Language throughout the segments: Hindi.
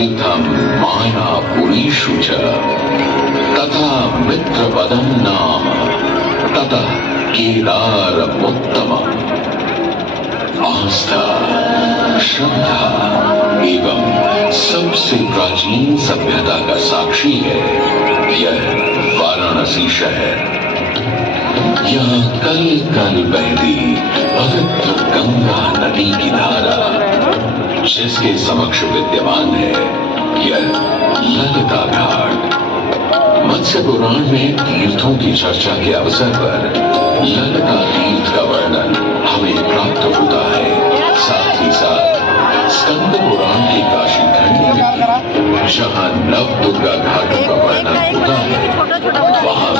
तीर्थम मायापुरीषु च तथा मित्रपदम नाम ततः केदारमुत्तमम्। आस्था, श्रद्धा एवं सबसे प्राचीन सभ्यता का साक्षी है यह वाराणसी शहर। यहाँ कल कल बहती पवित्र गंगा नदी की धारा, जिसके समक्ष विद्यमान है यह ललिता घाट। मत्स्य पुराण में तीर्थों की चर्चा के अवसर पर ललिता तीर्थ का वर्णन हमें प्राप्त होता है। साथ ही साथ स्कंद पुराण के काशी खंड में जहाँ नव दुर्गा घाटों का वर्णन होता है, वहाँ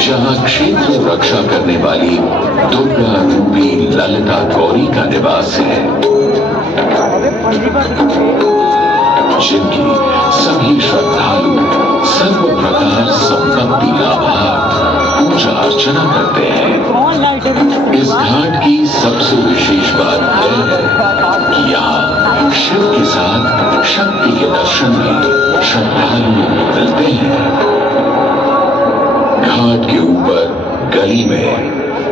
जहाँ क्षेत्र रक्षा करने वाली दुर्गा रूपी ललिता गौरी का निवास है, जिनकी सभी श्रद्धालु सर्व प्रकार संपत्ति लाभार्थ पूजा अर्चना करते हैं। इस घाट की सबसे विशेष बात यह है कि यहाँ शिव के साथ शक्ति के दर्शन भी श्रद्धालु मिलते हैं। घाट के ऊपर गली में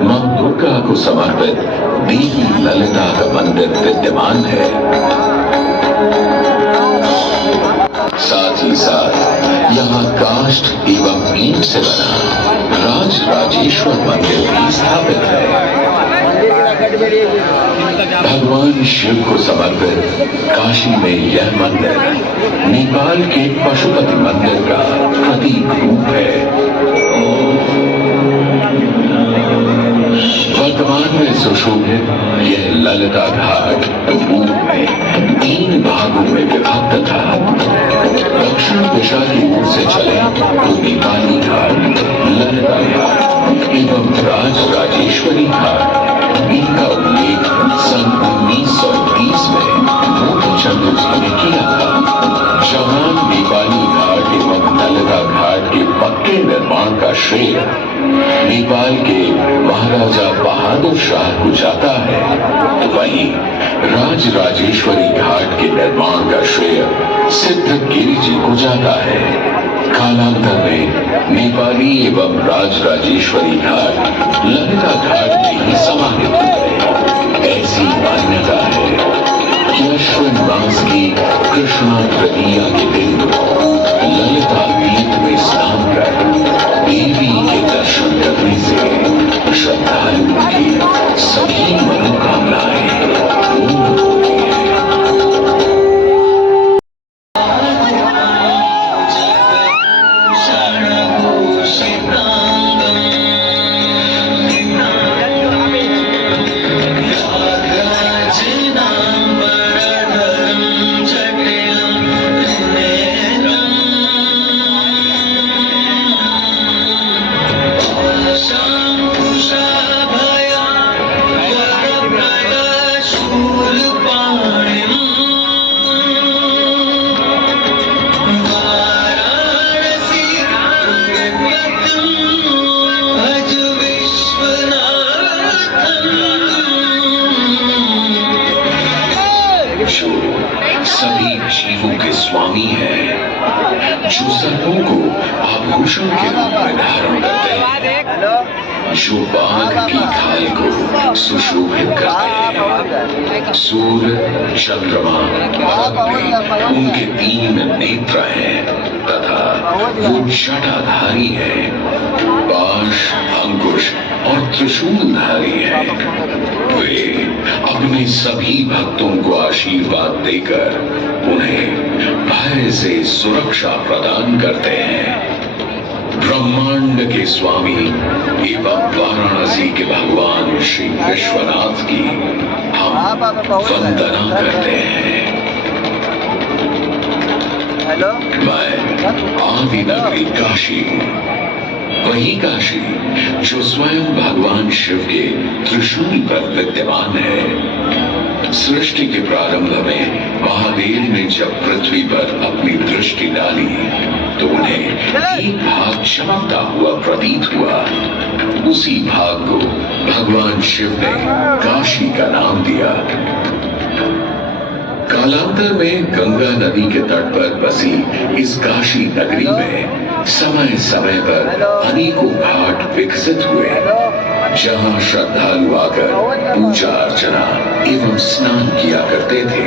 मां दुर्गा को समर्पित देवी ललिता का मंदिर विद्यमान है। साथ ही साथ यहाँ काष्ठ एवं ईंट से बना राज राजेश्वर मंदिर भी स्थापित है। भगवान शिव को समर्पित काशी में यह मंदिर नेपाल के पशुपति मंदिर का प्रतीक रूप है। वर्तमान में सुशोभित यह ललिता घाट पूर्व में 3 भागों में विभक्त था। दक्षिण दिशा की ओर से चले तो नेपाली घाट, ललिता घाट एवं राज राजेश्वरी घाट। इनका उल्लेख सन 1930 में मोतीचंद्र जी ने किया था। जहां नेपाली घाट एवं ललिता घाट के पक्के निर्माण का श्रेय नेपाल के महाराजा बहादुर शाह को जाता है, तो वहीं राज राजेश्वरी घाट के निर्माण का श्रेय सिद्धगिरि जी को जाता है। कालांतर में नेपाली एवं राज राजेश्वरी घाट ललिता घाट में ही समाहित हो गए। ऐसी मान्यता है कि अश्विन मास की कृष्णा तृतीया के दिन ललिता तीर्थ में स्नान कर देवी के दर्शन करने से श्रद्धालुओं की सभी मनोकामनाएं पूर्ण होती हैं। सभी जीवों के स्वामी है, जो सर्पों को आभूषण के रूप में धारण करते जो बाघ की खाल को सुशोभित करते हैं। सूर्य, चंद्रमा, अग्नि उनके 3 नेत्र हैं तथा वो जटाधारी है। पाश, अंकुश और त्रिशूलधारी है। वे अपने सभी भक्तों को आशीर्वाद देकर उन्हें भय से सुरक्षा प्रदान करते हैं। ब्रह्मांड के स्वामी एवं वाराणसी के भगवान श्री विश्वनाथ की हम वंदना करते हैं। मैं आदि नगरी काशी हूँ, वही काशी जो स्वयं भगवान शिव के त्रिशूल पर विद्यमान है। सृष्टि के प्रारंभ में महादेव ने जब पृथ्वी पर अपनी दृष्टि डाली तो उन्हें एक भाग चमकता हुआ प्रतीत हुआ। उसी भाग को भगवान शिव ने काशी का नाम दिया। कालांतर में गंगा नदी के तट पर बसी इस काशी नगरी में समय समय पर अनेकों घाट विकसित हुए, जहां श्रद्धालु आकर पूजा अर्चना एवं स्नान किया करते थे।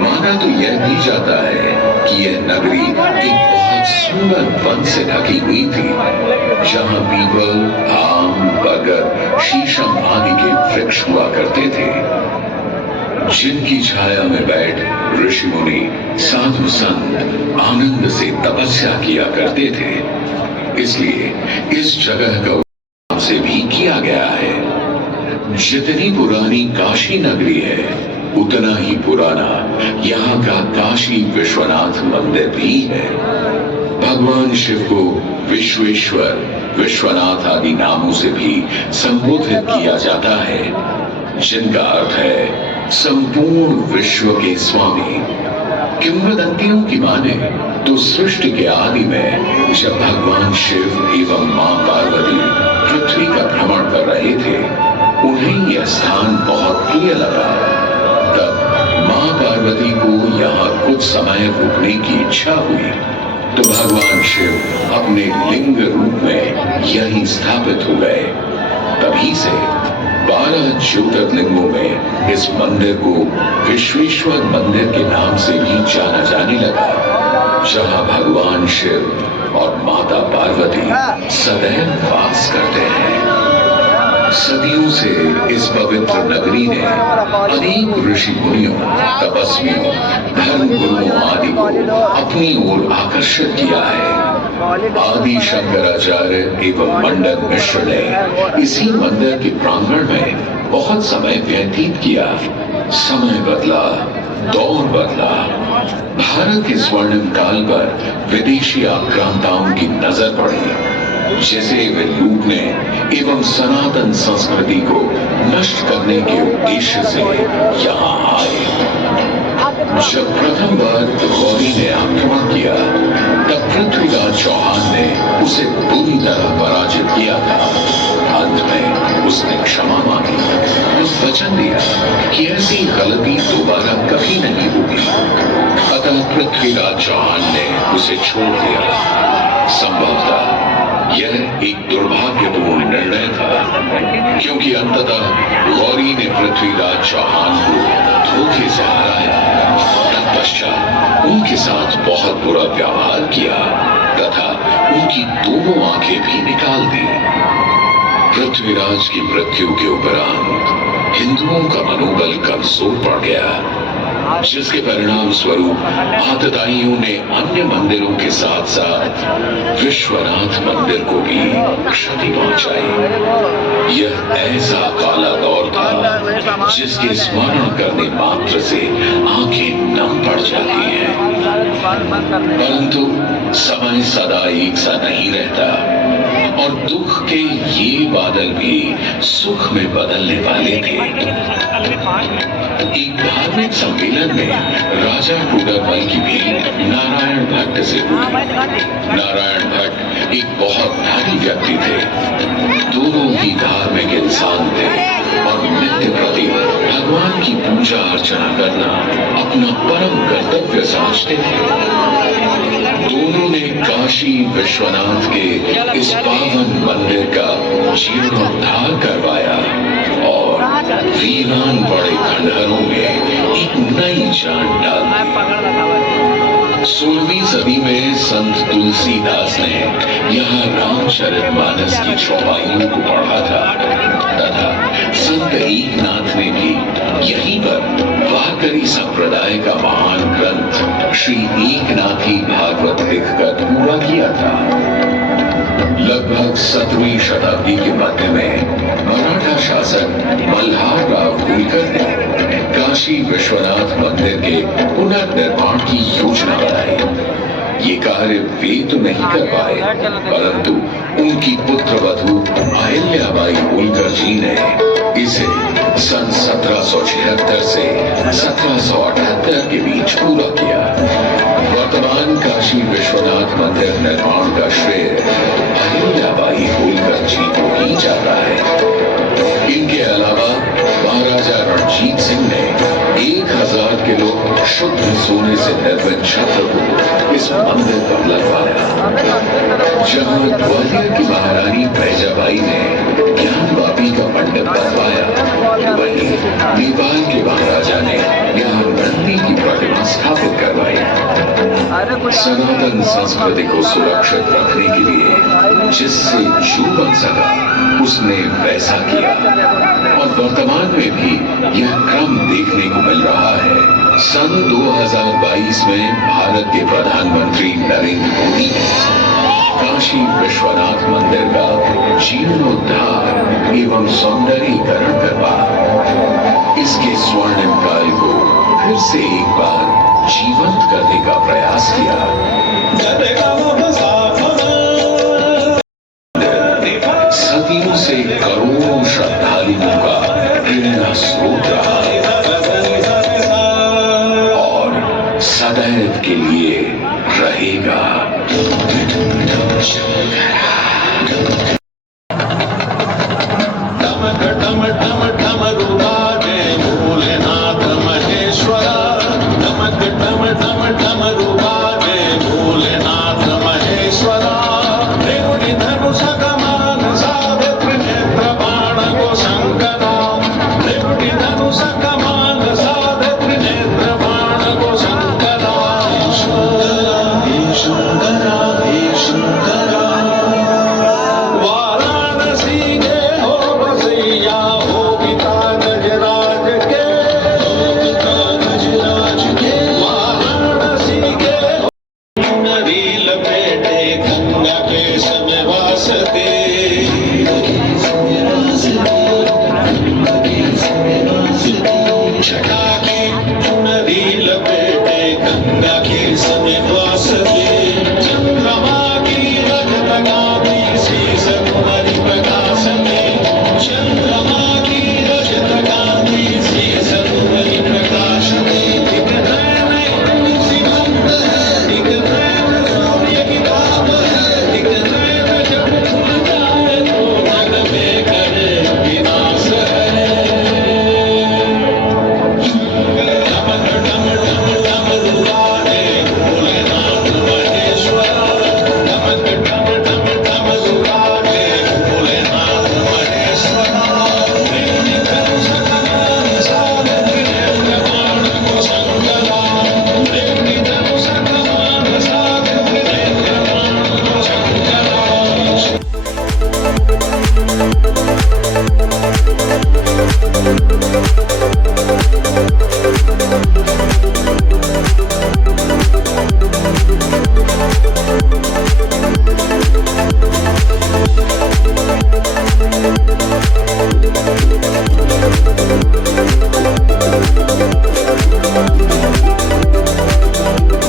माना तो यह भी जाता है कि यह नगरी एक बहुत सुंदर वन से ढकी हुई थी, जहां पीपल, आम, बरगद, शीशम आदि के वृक्ष हुआ करते थे, जिनकी छाया में बैठ ऋषि मुनि, साधु संत आनंद से तपस्या किया करते थे। इसलिए इस जगह का नाम से भी किया गया है। जितनी पुरानी काशी नगरी है उतना ही पुराना यहाँ का काशी विश्वनाथ मंदिर भी है। भगवान शिव को विश्वेश्वर, विश्वनाथ आदि नामों से भी संबोधित किया जाता है, जिनका अर्थ है संपूर्ण विश्व के स्वामी। किंवदंतियों की माने तो सृष्टि के आदि में जब भगवान शिव एवं मां पार्वती पृथ्वी का भ्रमण कर रहे थे, उन्हें यह स्थान बहुत प्रिय लगा। तब मां पार्वती को यहाँ कुछ समय रुकने की इच्छा हुई तो भगवान शिव अपने लिंग रूप में यहीं स्थापित हो गए। तभी से 12 ज्योतिर्लिंगों में इस मंदिर को विश्वेश्वर मंदिर के नाम से भी जाना जाने लगा, जहां भगवान शिव और माता पार्वती सदैव वास करते हैं। सदियों से इस पवित्र नगरी ने अनेक ऋषि मुनियों, तपस्वियों, धर्म गुरुओं आदि को अपनी ओर आकर्षित किया है। आदि शंकराचार्य एवं मंडन मिश्र ने इसी मंदिर के प्रांगण में बहुत समय व्यतीत किया। समय बदला, दौर बदला। भारत के स्वर्णिम काल पर विदेशी आक्रांताओं की नजर पड़ी, जिसे वे लूटने एवं सनातन संस्कृति को नष्ट करने के उद्देश्य से यहाँ आए। जब प्रथम बार गौरी ने आक्रमण किया तब पृथ्वीराज चौहान ने उसे बुरी तरह पराजित किया था। अंत में उसने क्षमा मांगी और वचन दिया कि ऐसी गलती दोबारा कभी नहीं होगी। अतः पृथ्वीराज चौहान ने उसे छोड़ दिया। संभवतः यह एक दुर्भाग्यपूर्ण निर्णय था, क्योंकि अंततः गौरी ने पृथ्वीराज चौहान को धोखे से हराया। तत्पश्चात उनके साथ बहुत बुरा व्यवहार किया तथा उनकी दोनों आंखें भी निकाल दी। पृथ्वीराज की मृत्यु के उपरांत हिंदुओं का मनोबल कमजोर पड़ गया, जिसके परिणाम स्वरूप आतताइयों ने अन्य मंदिरों के साथ साथ विश्वनाथ मंदिर को भी क्षति पहुंचाई। यह ऐसा काला दौर था जिसके स्मरण करने मात्र से आंखें नम पड़ जाती हैं। परंतु समय सदा एक सा नहीं रहता और दुख के ये बादल भी सुख में बदलने वाले थे। एक धार्मिक सम्मेलन में राजा टूडरमल की भेंट नारायण भट्ट से हुई। नारायण भट्ट एक बहुत धनी व्यक्ति थे। दोनों ही धार्मिक इंसान थे और नित्य प्रति भगवान की पूजा अर्चना करना अपना परम कर्तव्य समझते थे। दोनों ने काशी विश्वनाथ के इस पावन मंदिर का जीर्णोद्धार करवाया और वीरान बड़े खंडहरों में एक नई जान डाली। 16वीं सदी में संत तुलसीदास ने यहाँ रामचरितमानस की चौपाइयों को पढ़ा था तथा संत एकनाथ ने भी यहीं पर वारकरी संप्रदाय का महान ग्रंथ श्री एकनाथी भागवत लिखकर पूरा किया था। लगभग 17वीं शताब्दी के मध्य में मराठा शासक मल्हार राव होलकर ने काशी विश्वनाथ मंदिर के पुनर्निर्माण की योजना बनाई। ये कार्य वे तो नहीं कर पाए, परंतु उनकी पुत्रवधू अहिल्याबाई होलकर जी ने इसे सन 1776 से 1778 के बीच पूरा किया। वर्तमान काशी विश्वनाथ मंदिर निर्माण का श्रेय अहिल्याबाई होलकर जी को ही जाता है। इनके अलावा महाराजा रणजीत सिंह ने 1000 किलो शुद्ध सोने से निर्मित छत्र को इस मंदिर पर लगवाया। जहां ग्वालियर की महारानी फैजाबाई ने ज्ञानवापी का मंडप बनवाया, वहीं नेपाल के महाराजा ने यहाँ नंदी की प्रतिमा स्थापित करवाई। सनातन संस्कृति को सुरक्षित रखने के लिए जिससे जो बन सका उसने वैसा किया और वर्तमान में भी यह क्रम देखने को मिल रहा है। सन 2022 में भारत के प्रधानमंत्री नरेंद्र मोदी ने काशी विश्वनाथ मंदिर का जीर्णोद्धार एवं सौंदर्यीकरण करवा इसके स्वर्णिम काल को फिर से एक बार जीवंत करने का प्रयास किया। सदियों से करोड़ों श्रद्धालुओं का प्रेरणा स्रोत रहा और सदैव के लिए रहेगा।